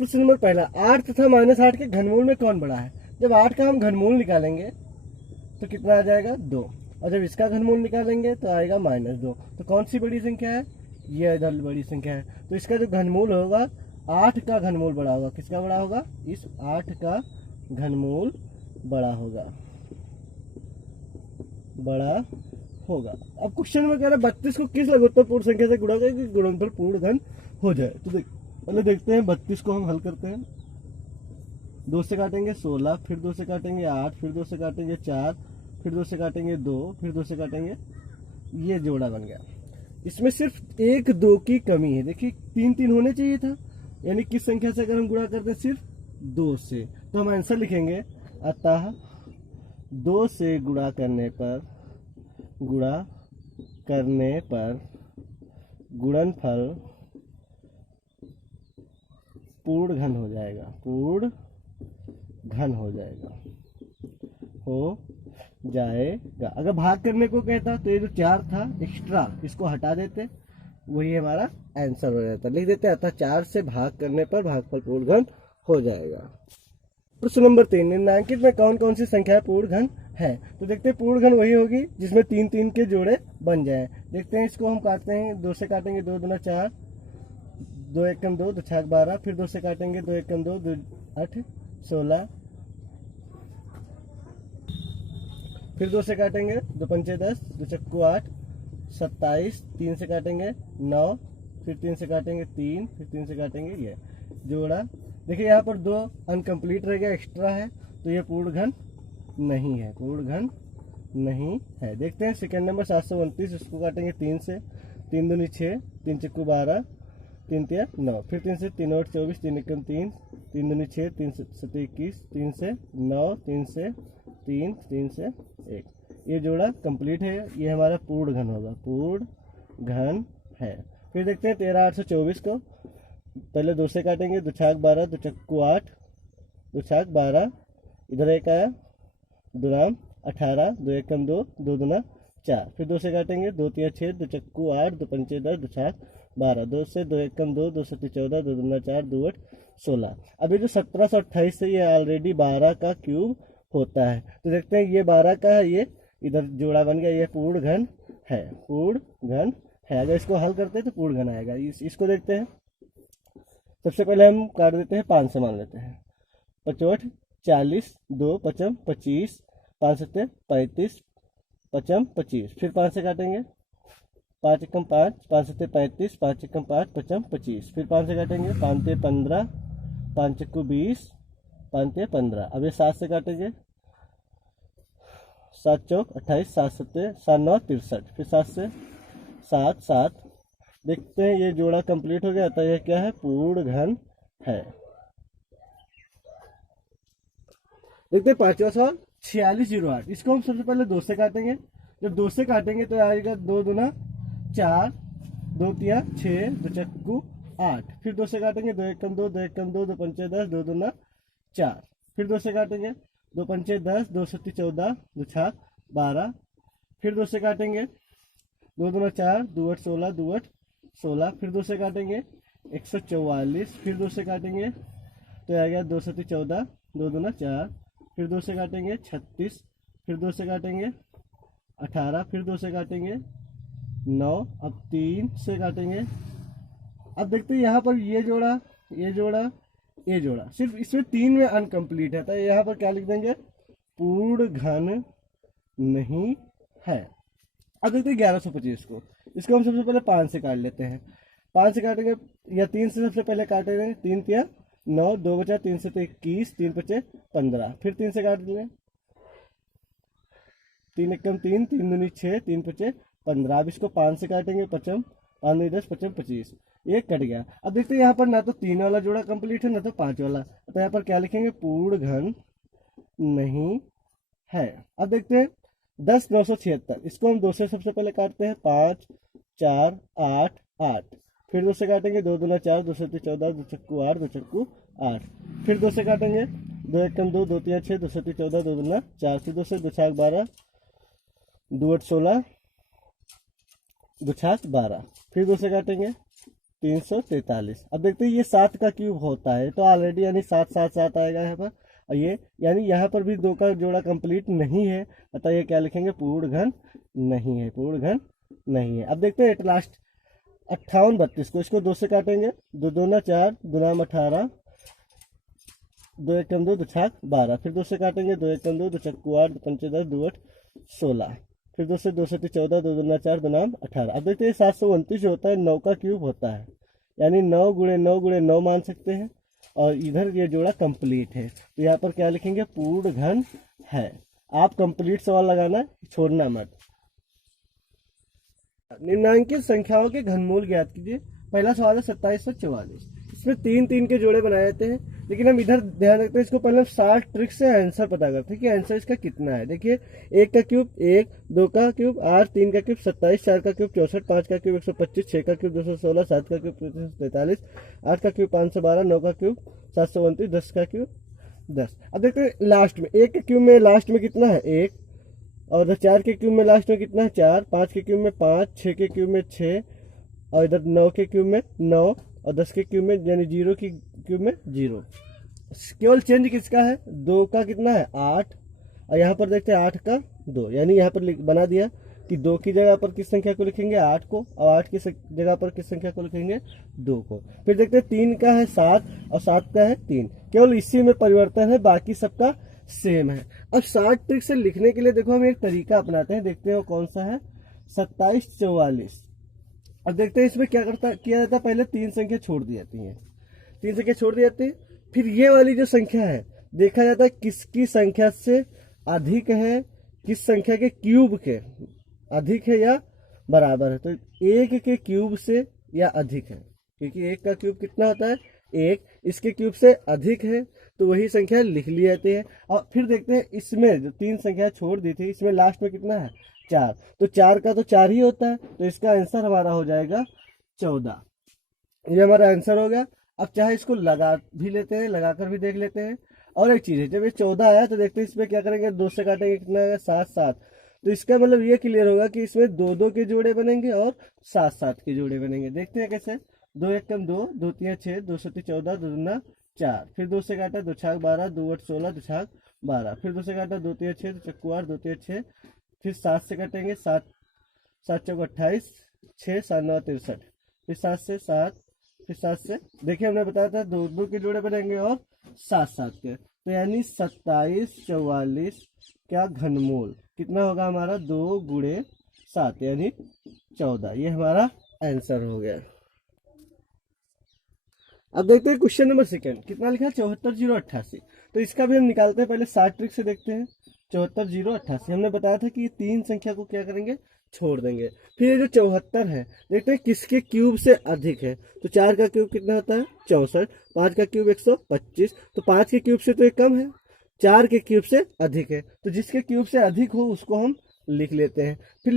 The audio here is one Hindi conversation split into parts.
प्रश्न नंबर पहला, 8 तथा -8 के घनमूल में कौन बड़ा है? जब 8 का हम घनमूल निकालेंगे तो कितना आ जाएगा? 2। और जब इसका घनमूल निकालेंगे तो आएगा -2। तो कौन सी बड़ी संख्या है? ये इधर बड़ी संख्या है। तो इसका जो घनमूल होगा, 8 का घनमूल बड़ा होगा। किसका बड़ा होगा? इस 8 का घनमूल बड़ा होगा, बड़ा होगा। अब क्वेश्चन में कह रहा है 32 को किस लघुत्तम पूर्ण संख्या से गुणा करें कि गुणनफल पूर्ण घन हो जाए। तो पहले देखते हैं 32 को हम हल करते हैं। 2 से काटेंगे 16, फिर 2 से काटेंगे 8, फिर 2 से काटेंगे 4, फिर 2 से काटेंगे 2, फिर 2 से काटेंगे, ये जोड़ा बन गया। इसमें सिर्फ 1 2 की कमी है। देखिए 3 3 होने चाहिए था, यानी किस संख्या से अगर हम गुणा करते हैं? सिर्फ 2 से। तो हम आंसर लिखेंगे, अतः 2 से गुणा करने पर गुणनफल पूर्ण घन हो जाएगा, पूर्ण घन हो जाएगा। अगर भाग करने को कहता तो ये जो 4 था एक्स्ट्रा, इसको हटा देते, वही हमारा आंसर हो जाता। लिख देते अतः 4 से भाग करने पर भागफल पूर्ण घन हो जाएगा। प्रश्न नंबर 3, निम्नांकित में कौन कौन सी संख्याएं पूर्ण घन है? तो देखते हैं पूर्ण घन वही होगी जिसमें 3 3 के जोड़े बन जाए। देखते हैं, इसको हम काटते हैं। 2 से काटेंगे 2 दूना 4, 2 एकम 2, 2 छाक 12, फिर 2 से काटेंगे 2 एकम 2, 2 8 16, फिर 2 से काटेंगे 2 पंचे 10, 2 चक्कू 8 27, 3 से काटेंगे 9, फिर 3 से काटेंगे 3, फिर 3 से काटेंगे, ये जोड़ा। देखिए यहाँ पर 2 अनकम्प्लीट रह गया, एक्स्ट्रा है, तो ये पूर्ण घन नहीं है, पूर्ण घन नहीं है। देखते हैं सेकंड नंबर 729, इसको काटेंगे 3 से, 3 दूनी 6, 3 चक्कू 12, 3 तिया 9, फिर 3 से 3 8 24, 3 एकम 3, 3 दूनी 6, 3 7 21, 3 से 9, 3 से 3, 3 से 1, ये जोड़ा कंप्लीट है। ये हमारा पूर्ण घन होगा, पूर्ण घन है। फिर देखते हैं 13 824 को। पहले 2 से काटेंगे, 2 छाक 12, 2 चक्कू 8, 2 छाक 12, इधर एक आया, 2 राम 18, 2 एकम 2, 2 दूना 4, फिर 2 से काटेंगे 2 तिया 6, 2 चक्कू 8, 2 पंचे 10, 2 छाक 12, 2 से 2 एकम 2, 2 सत्ती 14, 2 दूना 4, 2 8 16। अभी जो 1728 है ये ऑलरेडी 12 का क्यूब होता है। तो देखते हैं ये 12 का है, ये इधर जोड़ा बन गया, ये पूर्ण घन है, पूर्ण घन है। अगर इसको हल करते हैं तो पूर्ण घन आएगा। इसको देखते हैं। सबसे पहले हम काट देते हैं, 5 से मान लेते हैं। 55 40, 2 पचम 25, 5 सत्ते 35, पचम 25, फिर 5 से काटेंगे, 5 एकम 5, 5 सत्ते 35, 5 एकम 5, पचम 25, फिर 5 से काटेंगे, 5 ते 15, 5 चक्कू 20, 5 ते 15। अब ये 7 से काटेंगे, 7 चौक 28, 7 सत्ते 7 9 63, फिर 7 से 7 7। देखते हैं ये जोड़ा कंप्लीट हो गया, तो यह क्या है? पूर्ण घन है। देखते हैं पांचवा सवाल, 4608। इसको हम सबसे पहले 2 से काटेंगे। जब 2 से काटेंगे तो आएगा 2 दूना 4, 2 तिया 6, 2 चक्कू 8, फिर 2 से काटेंगे 2 एकम 2, 2 एकम 2, 2 पंचे 10, 2 दूना 4, फिर 2 से काटेंगे 2 पंचे 10, 2 सत्ती 14, 2 छाक 12, फिर 2 से काटेंगे 2 दूना 4, 2 8 16, 2 8 16, फिर 2 से काटेंगे 144, फिर 2 से काटेंगे तो आ गया 2 सत्ती 14, 2 दूना 4, फिर 2 से काटेंगे 36, फिर 2 से काटेंगे 18, फिर 2 से काटेंगे 9, अब 3 से काटेंगे। अब देखते हैं यहाँ पर ये जोड़ा, ये जोड़ा, ये जोड़ा, सिर्फ इसमें 3 में अनकम्प्लीट है, तो यहाँ पर क्या लिख देंगे? पूर्ण घन नहीं है। अब देखते हैं 1125 को। इसको हम सबसे पहले 5 से काट लेते हैं। 5 से काटेंगे या 3 से सबसे पहले काटेंगे, 3 तिया 9, 2 बचा 3 से 21, 3 पचे 15, फिर 3 से काट लें, 3 एकम 3, 3 दूनी 6, 3 पचे 15। अब इसको 5 से काटेंगे, पचम 5 दूनी 10, पचम 25, ये कट गया। अब देखते हैं यहाँ पर ना तो 3 वाला जोड़ा कंप्लीट है, ना तो 5 वाला, तो यहाँ पर क्या लिखेंगे? पूर्ण घन नहीं है। अब देखते हैं 10 976, इसको हम 2 से सबसे पहले काटते हैं, 5 4 8 8, फिर 2 से काटेंगे, 2 दूना 4, 2 सत्ती 14, 2 चक्कू 8, 2 चक्कू 8, फिर 2 से काटेंगे, 2 एकम 2, 2 तिया 6, 2 सत्ती 14, 2 दूना 4, फिर 2 से 2 छाक 12, 2 8 16, 2 छाक 12, फिर 2 से काटेंगे, 343। अब देखते हैं ये 7 का क्यूब होता है तो ऑलरेडी यानी 7 7 7 आएगा यहाँ पर, और ये यानी यहाँ पर भी 2 का जोड़ा कंप्लीट नहीं है, अतः ये क्या लिखेंगे, पूर्ण घन नहीं है, पूर्ण घन नहीं है। अब देखते हैं एट लास्ट 58 32 को, इसको 2 से काटेंगे, 2 दूना 4, 2 नाम 18, 2 एक कम 2, 2 छाक 12, फिर 2 से काटेंगे, 2 एक कम 2, 2 चक्कू 8, 2 पंचे 10, 2 8 16, फिर 2 से 2 से 14, 2 दूना 4, 2 नाम 18। अब देखते हैं 729 जो होता है 9 का क्यूब होता है, यानी 9 गुणे 9 गुणे 9 मान सकते हैं, और इधर ये जोड़ा कंप्लीट है, तो यहाँ पर क्या लिखेंगे, पूर्ण घन है। आप कंप्लीट सवाल लगाना, छोड़ना मत। निम्नांकित संख्याओं के घनमूल ज्ञात कीजिए। पहला सवाल है 2744, इसमें 3 3 के जोड़े बनाए जाते हैं, लेकिन हम इधर ध्यान रखते हैं, इसको पहले हम 60 ट्रिक से आंसर पता करते हैं कि आंसर इसका कितना है। देखिए 1 का क्यूब 1, 2 का क्यूब 8, 3 का क्यूब 27, 4 का क्यूब 64, 5 का क्यूब 125, 6 का क्यूब 216, 7 का क्यूब 343, 8 का क्यूब 512, 9 का क्यूब 729, 10 का क्यूब 10। अब देखते हैं लास्ट में 1 के क्यूब में लास्ट में कितना है 1, और इधर 4 के क्यूब में लास्ट में कितना है 4, 5 के क्यूब में 5, 6 के क्यूब में 6, और इधर 9 के क्यूब में 9, और 10 के क्यूब में यानी 0 के क्यूब में 0। केवल चेंज किसका है, 2 का कितना है 8, और यहाँ पर देखते हैं 8 का 2, यानी यहाँ पर बना दिया कि 2 की जगह पर किस संख्या को लिखेंगे 8 को, और 8 की जगह पर किस संख्या को लिखेंगे 2 को। फिर देखते हैं 3 का है 7, और 7 का है 3, केवल इसी में परिवर्तन है, बाकी सबका सेम है। अब 60 ट्रिक से लिखने के लिए देखो हम एक तरीका अपनाते हैं, देखते हैं वो कौन सा है, 2744। अब देखते हैं इसमें क्या किया जाता है, पहले 3 संख्या छोड़ दी जाती है, 3 संख्या छोड़ दी जाती है, फिर ये वाली जो संख्या है देखा जाता है किसकी संख्या से अधिक है, किस संख्या के क्यूब के अधिक है या बराबर है, तो 1 के क्यूब से या अधिक है, क्योंकि 1 का क्यूब कितना होता है 1, इसके क्यूब से अधिक है तो वही संख्या लिख ली जाती है। और फिर देखते हैं इसमें जो 3 संख्या छोड़ दी थी, इसमें लास्ट में कितना है 4, तो 4 का तो 4 ही होता है, तो इसका आंसर हमारा हो जाएगा 14। ये हमारा आंसर हो गया। अब चाहे इसको लगा भी लेते हैं, लगाकर भी देख लेते हैं। और एक चीज़ है, जब ये 14 आया तो देखते हैं इसमें क्या करेंगे, 2 से काटेंगे, कितना आएगा 7 7, तो इसका मतलब ये क्लियर होगा कि इसमें 2 2 के जोड़े बनेंगे और 7 7 के जोड़े बनेंगे। देखते हैं कैसे, 2 1 कम 2, 2 3 6, 2 7 14, 2 दूना 4, फिर 2 से काटा 2 छाक 12, 2 8 16, 2 छाक 12, फिर 2 से काटा 2 3 6, 2 चक्कू 8, 2 3 6, फिर 7 से काटेंगे 7 7 चौक 28, 6 7 9 63, फिर 7 से 7, फिर 7 से देखिए हमने बताया था 2 2 के जोड़े बनेंगे और 7 7 के, तो यानी 2744 क्या घनमूल कितना होगा हमारा, 2 गुणे 7 यानी 14। ये हमारा आंसर हो गया। अब देखते हैं क्वेश्चन नंबर सेकंड, कितना लिखा है 74088, तो इसका भी हम निकालते हैं, पहले 60 ट्रिक से देखते हैं। 74088 हमने बताया था कि ये 3 संख्या को क्या करेंगे, छोड़ देंगे। फिर ये जो 74 है देखते हैं किसके क्यूब से अधिक है, तो 4 का क्यूब कितना होता है 64, 5 का क्यूब 125, तो 5 के क्यूब से तो ये कम है, 4 के क्यूब से अधिक है, तो जिसके क्यूब से अधिक हो उसको हम लिख लेते हैं। फिर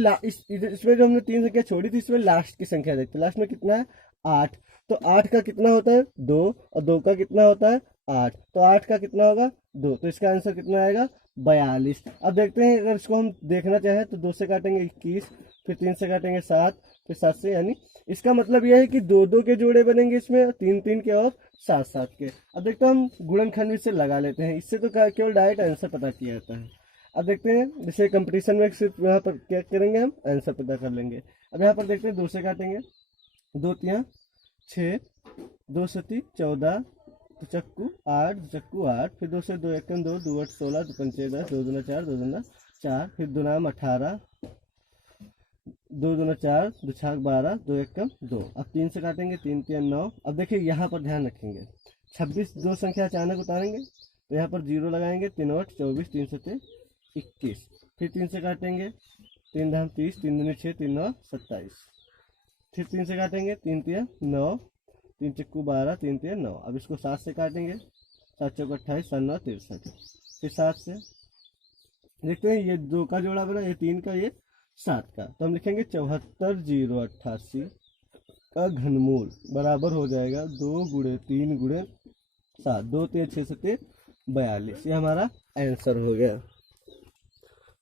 इसमें जो हमने 3 संख्या छोड़ी थी, इसमें लास्ट की संख्या देखते हैं, लास्ट में कितना है 8, तो 8 का कितना होता है 2, और 2 का कितना होता है 8, तो 8 का कितना होगा 2, तो इसका आंसर कितना आएगा 42। अब देखते हैं अगर इसको हम देखना चाहें तो 2 से काटेंगे 21, फिर 3 से काटेंगे 7, फिर 7 से, यानी इसका मतलब यह है कि 2 2 के जोड़े बनेंगे इसमें, 3 3 के और 7 7 के। अब देखते हैं हम गुणनखंड से लगा लेते हैं, इससे तो केवल डायरेक्ट आंसर पता किया जाता है। अब देखते हैं जैसे कंपटीशन में सिर्फ यहाँ पर क्या करेंगे, हम आंसर पता कर लेंगे। अब यहाँ पर देखते हैं 2 से काटेंगे, 2 3 6, 2 7 14, तो चक्कू 8, चक्कू 8, फिर 2 से 2 1 2, 2 8 16, 2 5 10, 2 दूना 4, 2 दूना 4, फिर 2 नाम 18, 2 दूना 4, 2 छाक 12, 2 1 2। अब 3 से काटेंगे, 3 3 9। अब देखिए यहाँ पर ध्यान रखेंगे 26 दो संख्या अचानक उतारेंगे तो यहाँ पर 0 लगाएंगे, 3 8 24, 3 7 21, फिर 3 से काटेंगे, 3 धाम 30, 3 दूनी 6, 3 9 27, फिर 3 से काटेंगे, 3 3 9, 3 चक्कू 12, 3 3 9। अब इसको 7 से काटेंगे, 7 चौक 28, 7 9 63, फिर 7 से देखते हैं ये 2 का जोड़ा बना, ये 3 का, ये 7 का, तो हम लिखेंगे 74088 का घनमूल बराबर हो जाएगा 2 गुणे 3 गुणे 7, 2 3 6 7 42। ये हमारा आंसर हो गया।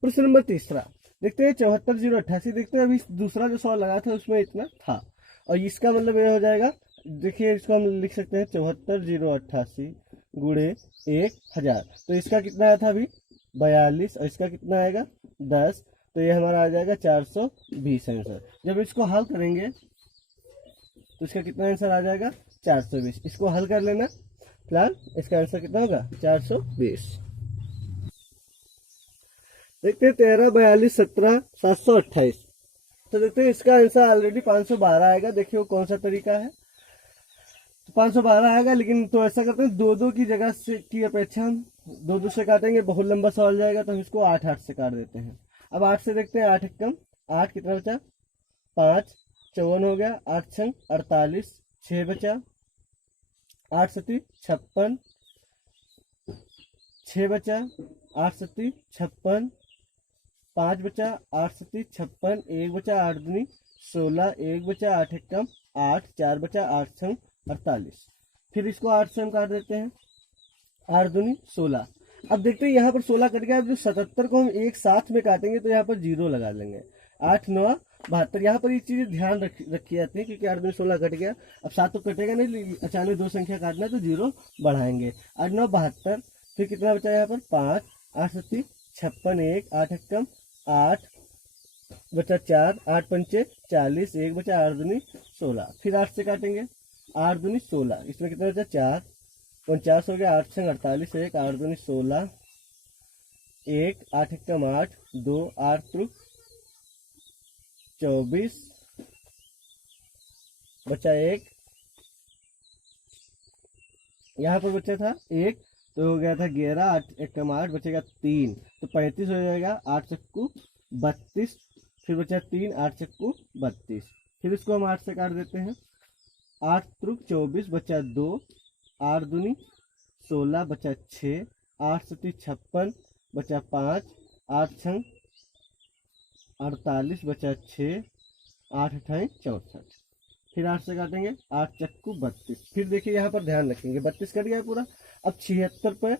प्रश्न नंबर तीसरा देखते हैं 74088। देखते हैं अभी दूसरा जो सवाल लगा था उसमें इतना था, और इसका मतलब ये हो जाएगा, देखिए इसको हम लिख सकते हैं 74,088 गुणे 1,000। तो इसका कितना आया था अभी 42 और इसका कितना आएगा 10, तो ये हमारा आ जाएगा 420 आंसर। जब इसको हल करेंगे तो इसका कितना आंसर आ जाएगा 420। इसको हल कर लेना फिलहाल, इसका आंसर कितना होगा 420। देखते हैं 13, 42, 17, 728। तो देखते हैं इसका आंसर ऑलरेडी 512 आएगा। देखिए वो कौन सा तरीका है, तो 512 आएगा। लेकिन तो ऐसा करते हैं, दो दो की जगह से की अपेक्षा हम दो दो से काटेंगे, बहुत लंबा सवाल जाएगा, तो हम इसको 8 8 से काट देते हैं। अब 8 से देखते हैं, 8 एकम 8 कितना बचा 5, 54 हो गया, 8 छंग 48, 6 बचा, 8 सती 56, 6 बचा, 8 सती 56, 5 बचा, 8 सती 56, 1 बचा, 8 दूनी 16, 1 बचा, 8 एकम 8, 4 बचा, 8 छंग 48। फिर इसको 8 से हम काट देते हैं, 8 दूनी 16। अब देखते हैं यहाँ पर 16 कट गया। अब जो 77 को हम एक साथ में काटेंगे तो यहाँ पर 0 लगा लेंगे। 8 9 72। यहाँ पर ये चीज़ें ध्यान रखी जाती है, क्योंकि 8 दूनी 16 कट गया। अब 7 तो कटेगा नहीं, अचानक दो संख्या काटना है तो 0 बढ़ाएंगे। 8 9 72। फिर कितना बचा यहाँ पर 5, 8 सती 56, 1, 8 एकम 8 बचा 4, 8 पंचे 40, 1 बचा, 8 दूनी 16। फिर 8 से काटेंगे, 8 दूनी 16, इसमें कितना बचा 4, 49 हो गया, 8 छंग 48, 1, 8 दूनी 16, 1, 8 एकम 8, 2, 8 त्रुक 24, बचा 1, यहाँ पर बचा था 1, तो हो गया था 11, 8 एकम 8, बचेगा 3, तो 35 हो जाएगा, 8 चक्कू 32। फिर बचा 3, 8 चक्कू 32। फिर इसको हम 8 से काट देते हैं, 8 त्रुक 24, बचा 2, 8 दूनी 16, बचा 6, 8 सती 56, बचा 5, 8 छंग 48, बचा 6, 8 अठाई 64। फिर 8 से काटेंगे, 8 चक्कू 32। फिर देखिए यहाँ पर ध्यान रखेंगे, 32 कट गया पूरा। अब 76 पर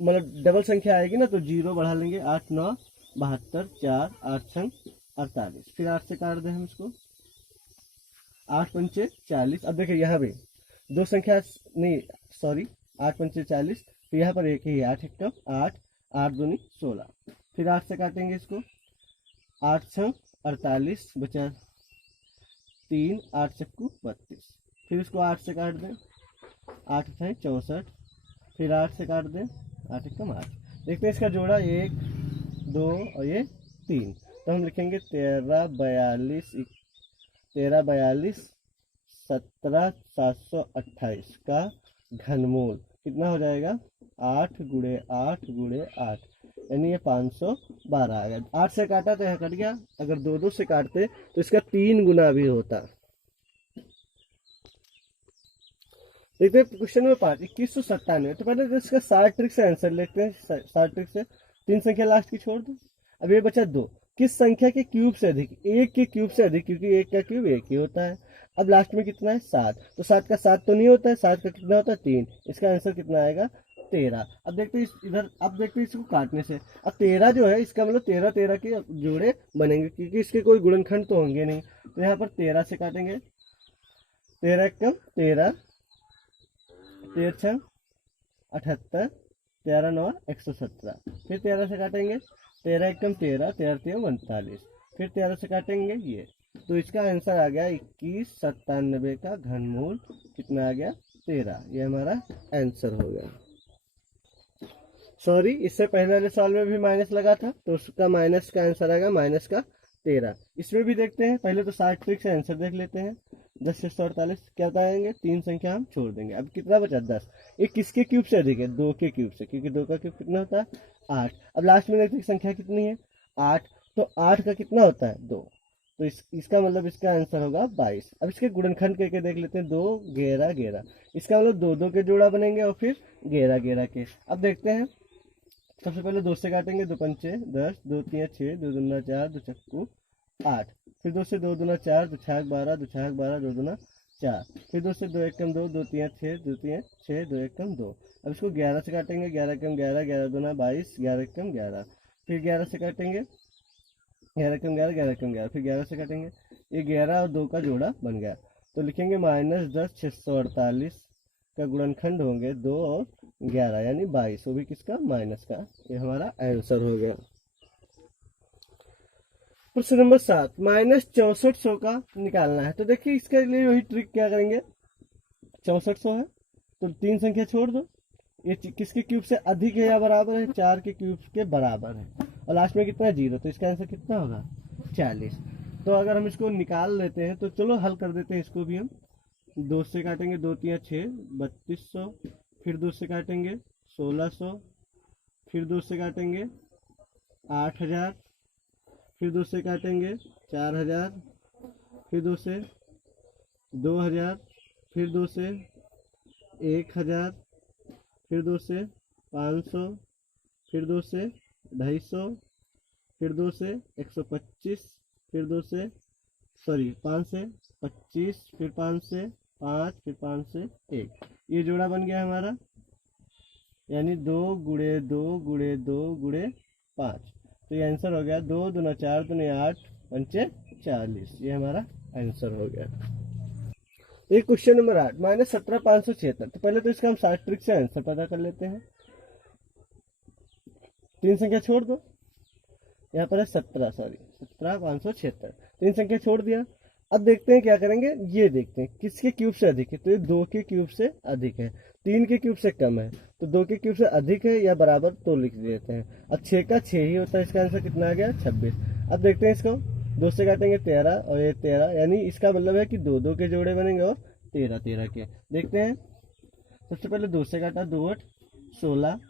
मतलब डबल संख्या आएगी ना, तो 0 बढ़ा लेंगे, 8 9 72, 4, 8 छंग 48। फिर 8 से काट दें हम इसको, 8 पंचे 40। अब देखिए यहाँ भी दो संख्या नहीं, सॉरी 8 पंचे 40, तो यहाँ पर एक ही है, 8 एकम 8, 8 दूनी 16। फिर 8 से काटेंगे इसको, 8 छंग 48, बचा 3, 8 चक्कू 32। फिर इसको 8 से काट दें, 8 अठाई 64। फिर 8 से काट दें, 8 एकम 8। देखते हैं इसका जोड़ा 1 2 और ये 3, तो हम लिखेंगे 13 42 17 728 का घनमूल कितना हो जाएगा 8 गुणे 8 गुणे 8, यानी ये 512 आ गया। 8 से काटा तो यहाँ कट गया, अगर दो दो से काटते तो इसका 3 गुना भी होता। देखते हैं क्वेश्चन नंबर 5, 2197। तो पहले तो इसका 60 ट्रिक से आंसर लेते हैं। 60 ट्रिक से 3 संख्या लास्ट की छोड़ दो। अब ये बचा 2, किस संख्या के क्यूब से अधिक, 1 के क्यूब से अधिक, क्योंकि 1 का क्यूब 1 ही होता है। अब लास्ट में कितना है 7, तो 7 का 7 तो नहीं होता है, 7 का कितना होता है 3, इसका आंसर कितना आएगा 13। अब देखते हैं इधर, अब देखते हैं इसको काटने से। अब 13 जो है इसका मतलब 13 13 के जोड़े बनेंगे, क्योंकि इसके कोई गुणनखंड तो होंगे नहीं। तो यहाँ पर 13 से काटेंगे, 13 एकम 13, 13 छंग 78, 13 9 117। फिर 13 से काटेंगे, 13 एकम 13, 13 3 49। फिर 13 से काटेंगे ये, तो इसका आंसर आ गया 2197 का घनमूल कितना आ गया 13। ये हमारा आंसर हो गया। सॉरी, इससे पहले वाले सवाल में भी माइनस लगा था, तो उसका माइनस का आंसर आएगा माइनस का 13। इसमें भी देखते हैं, पहले तो 60 ट्रिक से आंसर देख लेते हैं। 10 से 148 क्या बताएंगे, 3 संख्या हम छोड़ देंगे। अब कितना बचा 10, ये किसके क्यूब से अधिक है 2 के क्यूब से, क्योंकि 2 का क्यूब कितना होता है 8। अब लास्ट में देखते हैं संख्या कितनी है 8, तो 8 का कितना होता है 2, तो इसका मतलब इसका आंसर होगा 22। अब इसके गुणनखंड करके देख लेते हैं, 2 11 11, इसका मतलब 2 2 के जोड़ा बनेंगे और फिर 11 11 के। अब देखते हैं, सबसे पहले 2 से काटेंगे, 2 पंचे 10, 2 3 6, 2 दूना 4, 2 चक्कू 8। फिर 2 से 2 दूना 4, 2 छाक 12, 2 छाक 12, 2 दूना 4। फिर 2 से 2 एकम 2, 2 3 6, 2 3 6, 2 एकम 2। अब इसको 11 से काटेंगे, 11 एकम 11, 11 दूना 22, 11 एकम 11। फिर 11 से काटेंगे, 11 एकम 11, 11 एकम 11। फिर 11 से काटेंगे, ये 11 और 2 का जोड़ा बन गया। तो लिखेंगे -10 का गुणनखंड होंगे 2 और 11 यानी 22, वो भी किसका, माइनस का। ये हमारा आंसर हो गया। प्रश्न नंबर 7, -6400 का निकालना है। तो देखिए इसके लिए वही ट्रिक क्या करेंगे, 6400 है तो 3 संख्या छोड़ दो, ये किसके क्यूब से अधिक है या बराबर है, 4 के क्यूब के बराबर है, और लास्ट में कितना, 0, तो इसका आंसर कितना होगा, 40। तो अगर हम इसको निकाल लेते हैं तो चलो हल कर देते हैं इसको भी हम। 2 से काटेंगे, 2 3 6, 3200, फिर 2 से काटेंगे 1600, फिर 2 से काटेंगे 8000, फिर 2 से काटेंगे 4000, फिर 2 से 2000, फिर 2 से 1000, फिर 2 से 500, फिर 2 से 250, फिर 2 से 125, फिर 2 से 5 से 25, फिर 5 से 5, फिर 5 से 1। ये जोड़ा बन गया हमारा, यानी 2 गुणे 2 गुणे 2 गुणे 5। तो ये आंसर हो गया 2 दूना 4 दूनी 8 पंचे 40। ये हमारा आंसर हो गया। ये क्वेश्चन नंबर 8, -17,576। तो पहले तो इसका हम शार्ट ट्रिक से आंसर पता कर लेते हैं। 3 संख्या छोड़ दो, यहाँ पर है 17,576, 3 संख्या छोड़ दिया। अब देखते हैं क्या करेंगे, ये देखते हैं किसके क्यूब से अधिक है, तो ये 2 के क्यूब से अधिक है, 3 के क्यूब से कम है, तो 2 के क्यूब से अधिक है या बराबर तो लिख देते हैं। अब 6 का 6 ही होता है, इसका आंसर कितना आ गया, 26। अब देखते हैं इसको, 2 से काटेंगे 13 और ये 13, यानी इसका मतलब है कि 2 2 के जोड़े बनेंगे और 13 13 के। देखते हैं, सबसे पहले 2 से काटा, 2 8 16,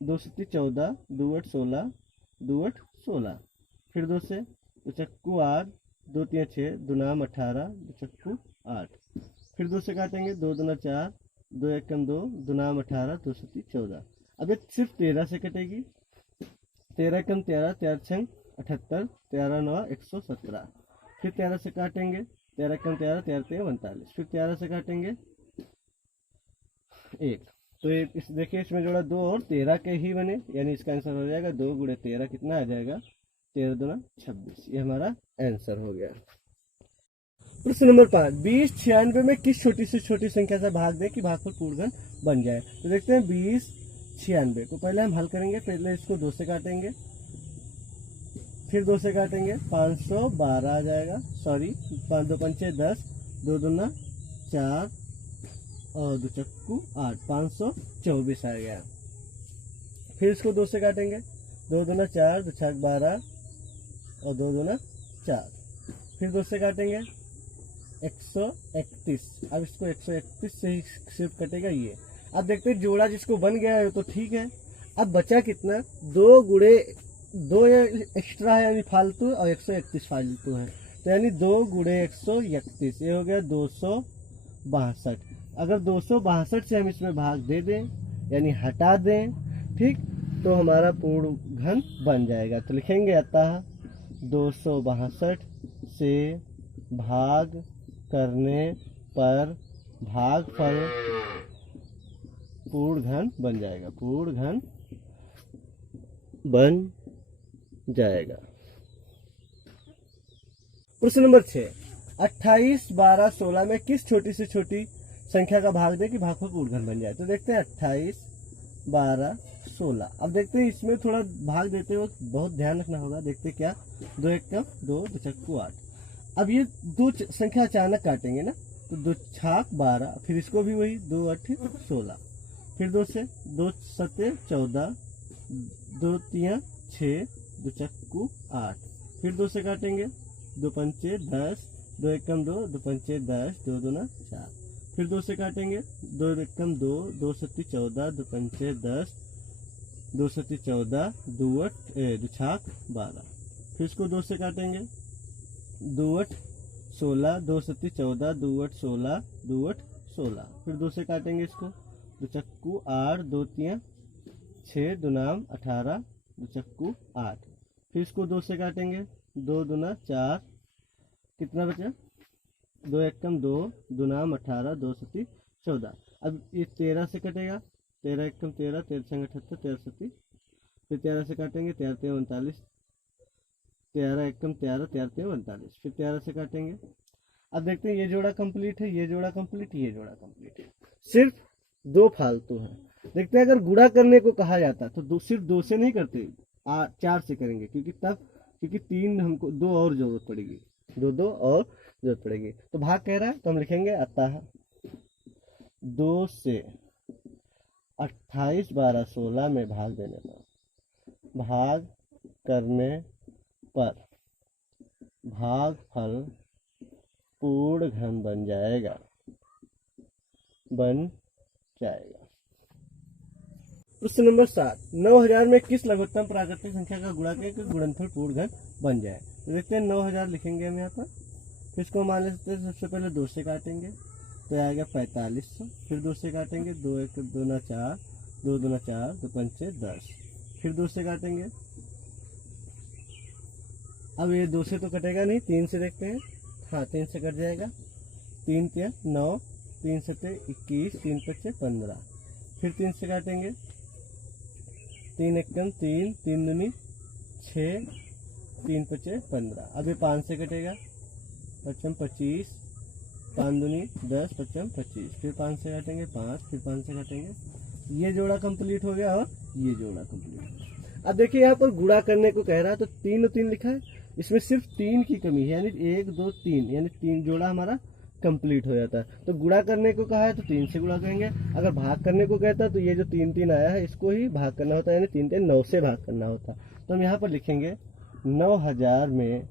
2 7 14, 2 8 16, 2 8 16, फिर 2 से 2 चक्कू 8, 2 3 6, 2 नाम 18, 2 चक्कू 8, फिर 2 से काटेंगे, 2 दूना 4, 2 1 2, 2 नाम 18, 2 7 14। अब ये सिर्फ 13 से कटेगी, 13 1 13, 13 6 78, 13 9 117, फिर 13 से काटेंगे, 13 1 13, 13 3 49, फिर 13 से काटेंगे 1। तो ये देखिए इसमें जोड़ा 2 और 13 के ही बने, यानी इसका आंसर हो जाएगा 2 गुणे 13 कितना आ जाएगा, 13 दूना 26। ये हमारा आंसर हो गया। प्रश्न नंबर 5, 20 96 में किस छोटी से छोटी संख्या से भाग दें कि भागफल पूर्णघन बन जाए। तो देखते हैं 20 96 को पहले हम हल करेंगे, पहले इसको 2 से काटेंगे, फिर 2 से काटेंगे 512 आ जाएगा, सॉरी 5 2 पंचे 10, 2 दूना 4 और 2 चक्कू 8, 524 आ गया। फिर इसको 2 से काटेंगे, 2 दूना 4, 2 छक 12 और 2 दूना 4, फिर 2 से काटेंगे 131। अब इसको 131 से ही सिर्फ कटेगा ये। अब देखते हैं जोड़ा जिसको बन गया है तो ठीक है। अब बचा कितना, 2 गुणे 2 एक्स्ट्रा है यानी फालतू, और 131 फालतू है, तो यानी 2 गुणे 131, ये हो गया 262। अगर 262 से हम इसमें भाग दे दें यानी हटा दें, ठीक, तो हमारा पूर्ण घन बन जाएगा। तो लिखेंगे अतः 262 से भाग करने पर भागफल पूर्ण घन बन जाएगा, पूर्ण घन बन जाएगा। प्रश्न नंबर 6, 28 12 16 में किस छोटी से छोटी संख्या का भाग दे कि भागफल पूर्ण घन बन जाए। तो देखते हैं 28 12 16। अब देखते हैं इसमें थोड़ा भाग देते वक्त बहुत ध्यान रखना होगा। देखते क्या, 2 1 2, 2 चक्कू 8। अब ये 2 संख्या अचानक काटेंगे ना, तो 2 छाक 12, फिर इसको भी वही 2 8 16, फिर 2 से 2 7 14, 2 3 6, 2 चक्कू 8, फिर 2 से काटेंगे, 2 पंचे 10, 2 1 2, 2 पंचे 10, 2 दूना 4, फिर 2 से काटेंगे, 2 1 2, 2 7 14, 2 पंचे 10, 2 7 14, 2 2 छाक 12, फिर इसको 2 से काटेंगे, 2 8 16, 2 7 14, 2 8 16, 2 8 16, फिर 2 से काटेंगे इसको, 2 चक्कू 8, 2 3 6, 2 नाम 18, 2 चक्कू 8, फिर इसको 2 से काटेंगे, 2 दूना 4, कितना बचा, 2 1 2, 2 नाम 18, 2 7 14। अब ये 13 से कटेगा, 13 1 13, 13 6 78, 13 7, फिर 13 से काटेंगे, 13 3 39, 13 1 13, 13 3 39, फिर 13 से काटेंगे, अब देखते हैं ये जोड़ा कंप्लीट है, ये जोड़ा कंप्लीट, ये जोड़ा कंप्लीट है, सिर्फ 2 फालतू है। देखते हैं अगर गुणा करने को कहा जाता तो सिर्फ 2 से नहीं करते, 4 से करेंगे, क्योंकि 3 हमको 2 और जरूरत पड़ेगी, 2 और जरूरत पड़ेगी। तो भाग कह रहा है तो हम लिखेंगे अतः 2 से 28, 12, 16 में भाग देने पर, भाग करने पर भागफल पूर्ण घन बन जाएगा। प्रश्न नंबर 7, 9000 में किस लघुत्तम प्राकृतिक संख्या का गुणा करके गुणनफल पूर्ण घन बन जाए। तो देखते हैं 9000 लिखेंगे हम यहाँ पर, फिर इसको मान लेते हैं सबसे पहले 2 से काटेंगे तो आएगा 4500, फिर 2 से काटेंगे 2 1 2 9 4, 2 2 4, 2 5 10, फिर 2 से काटेंगे, अब ये 2 से तो कटेगा नहीं, 3 से देखते हैं, हाँ 3 से कट जाएगा, 3 3 9, 3 7 21, 3 5 15, फिर 3 से काटेंगे, 3 1 3, 3 दूनी 6, 3 5 15, अब ये 5 से कटेगा, 5 25, 5 दूनी 10, 5 25, फिर 5 से काटेंगे 5, फिर 5 से काटेंगे, ये जोड़ा कंप्लीट हो गया और ये जोड़ा कंप्लीट हो गया। अब देखिए यहाँ पर गुणा करने को कह रहा है तो 3 और 3 लिखा है, इसमें सिर्फ 3 की कमी है, यानी 1 2 3, यानी 3 जोड़ा हमारा कंप्लीट हो जाता है। तो गुणा करने को कहा है तो 3 से गुणा करेंगे, अगर भाग करने को कहता है तो ये जो 3 3 आया है इसको ही भाग करना होता है, यानी 3 3 9 से भाग करना होता है। तो हम यहाँ पर लिखेंगे 9000 में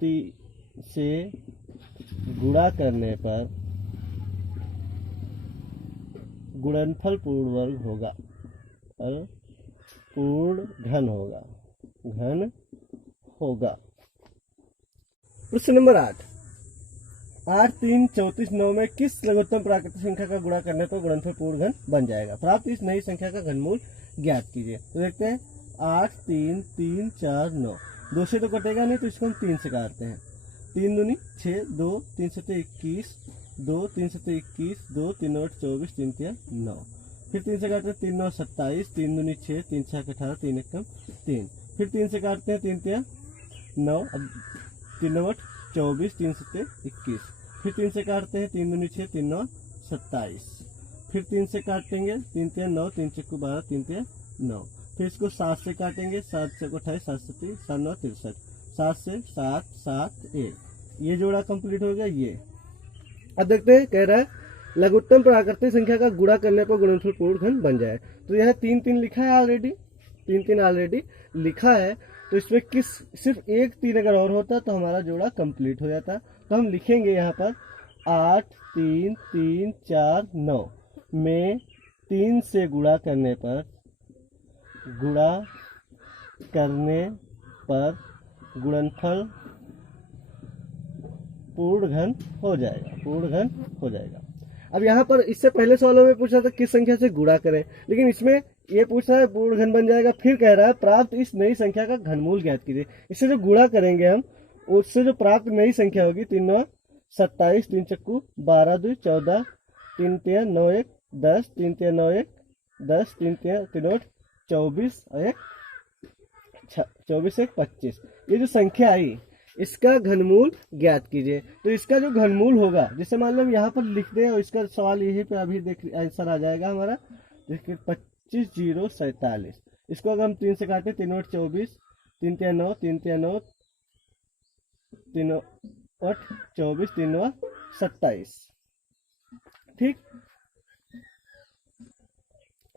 3 से गुणा करने पर गुणनफल पूर्ण वर्ग होगा और पूर्ण घन होगा। प्रश्न नंबर 8, 8 3 34 9 में किस लघुत्तम प्राकृतिक संख्या का गुणा करने पर गुणनफल पूर्ण घन बन जाएगा। प्राप्त इस नई संख्या का घनमूल ज्ञात कीजिए। तो देखते हैं 8 3 3 4 9, 2 से तो कटेगा नहीं तो इसको हम 3 से काटते हैं, 3 दूनी 6, 2 3 7 21, 2 3 7 21, 2 3 8 24, 3 3 9, फिर 3 से काटते हैं 3 9 27, 3 दूनी 6, 3 6 18, 3 1 3, फिर 3 से काटते हैं 3 3 9, अब 3 9 24, 3 7 21, फिर 3 से काटते हैं 3 दूनी 6, 3 9 27, फिर 3 से काटेंगे 3 3 9, 3 6 12, 3 3 9, फिर इसको 7 से काटेंगे, 7 से 28, 7 से 30, 7 9 63, 7 से 7 7 1, ये जोड़ा कंप्लीट हो गया। ये अब देखते हैं कह रहा है लघुत्तम प्राकृतिक संख्या का गुणा करने पर गुणनफल पूर्ण घन बन जाए। तो यह 3 3 लिखा है ऑलरेडी, 3 3 ऑलरेडी लिखा है, तो इसमें सिर्फ एक 3 अगर और होता तो हमारा जोड़ा कंप्लीट हो जाता। तो हम लिखेंगे यहाँ पर 8 3 3 4 9 में 3 से गुणा करने पर गुणनफल पूर्ण घन हो जाएगा। अब यहाँ पर इससे पहले सवालों में पूछा था किस संख्या से गुणा करें, लेकिन इसमें ये पूछ रहा है पूर्ण घन बन जाएगा, फिर कह रहा है प्राप्त इस नई संख्या का घनमूल ज्ञात कीजिए। इससे जो गुणा करेंगे हम, उससे जो प्राप्त नई संख्या होगी 3 9 27, 3 चक्कू 12 2 14, 3 3 9 1 10, 3 3 9 1 10, 3 3 3 8 24 और 1 24 1 25, ये जो संख्या आई इसका घनमूल ज्ञात कीजिए। तो इसका जो घनमूल होगा, जैसे मान लो हम यहाँ पर लिख दें और इसका सवाल यही पे अभी देख आंसर आ जाएगा हमारा, देखिए 25 0 47, इसको अगर हम 3 से काटे 3 8 24, 3 3 9, 3 3 9, 3 8 24, 3 9 27, ठीक।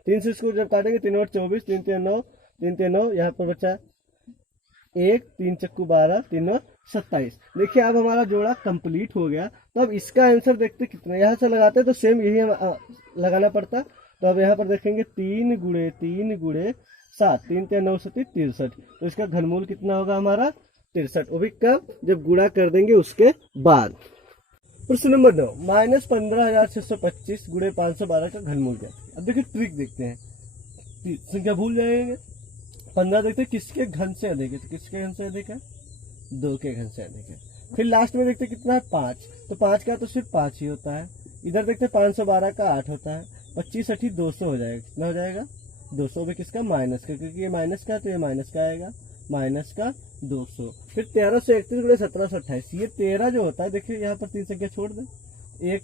3 से इसको जब काटेंगे 3 8 24, 3 3 9, 3 3 9, यहाँ पर बचा 1, 3 चक्कू 12, 3 9 27। देखिए अब हमारा जोड़ा कंप्लीट हो गया। तो अब इसका आंसर देखते कितना, यहाँ से लगाते हैं तो सेम यही लगाना पड़ता। तो अब यहाँ पर देखेंगे 3 गुणे 3 गुणे 7, 3 3 9 7 63, तो इसका घनमूल कितना होगा हमारा 63, वो भी कब, जब गुणा कर देंगे उसके बाद। प्रश्न नंबर 9, -15,625 गुणे 512 का घनमूल क्या। अब देखिए ट्रिक देखते हैं, संख्या भूल जाएंगे। 15 देखते हैं किसके घन से अधिक है, तो किसके घन से अधिक है, 2 के घन से अधिक है। फिर लास्ट में देखते कितना है 5, तो 5 का तो सिर्फ 5 ही होता है। इधर देखते 512 का 8 होता है, 25 8 200 हो जाएगा, कितना हो जाएगा 200 भी किसका, माइनस का, क्योंकि ये माइनस का है तो ये माइनस का आएगा, माइनस का 200। फिर 1331 गुणे 1728, ये 13 जो होता है देखिए यहाँ पर 3 संख्या छोड़ दें, 1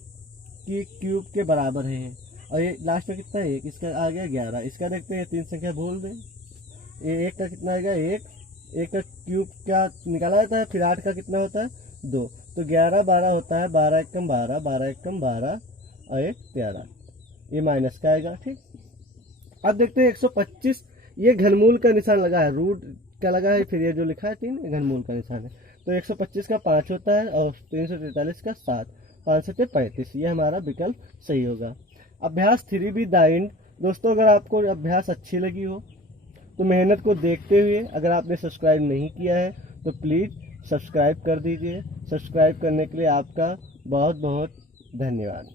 की क्यूब के बराबर है, और ये लास्ट में कितना है 1, इसका आ गया 11। इसका देखते हैं 3 संख्या भूल दें, ये 1 का कितना आएगा 1 का क्यूब क्या निकाला जाता है, फिर 8 का कितना होता है 2, तो 11 12 होता है, 12 एकम 12, 12 एकम 12 और 1 13, ये माइनस का आएगा। ठीक, अब देखते हैं 125, ये घनमूल का निशान लगा है, रूट का लगा है, फिर ये जो लिखा है 3 घनमूल का निशान है, तो 125 का 5 होता है और 343 का 7, 5 से 35, ये हमारा विकल्प सही होगा। अभ्यास 3B द एंड। दोस्तों अगर आपको अभ्यास अच्छी लगी हो तो मेहनत को देखते हुए अगर आपने सब्सक्राइब नहीं किया है तो प्लीज़ सब्सक्राइब कर दीजिए। सब्सक्राइब करने के लिए आपका बहुत बहुत धन्यवाद।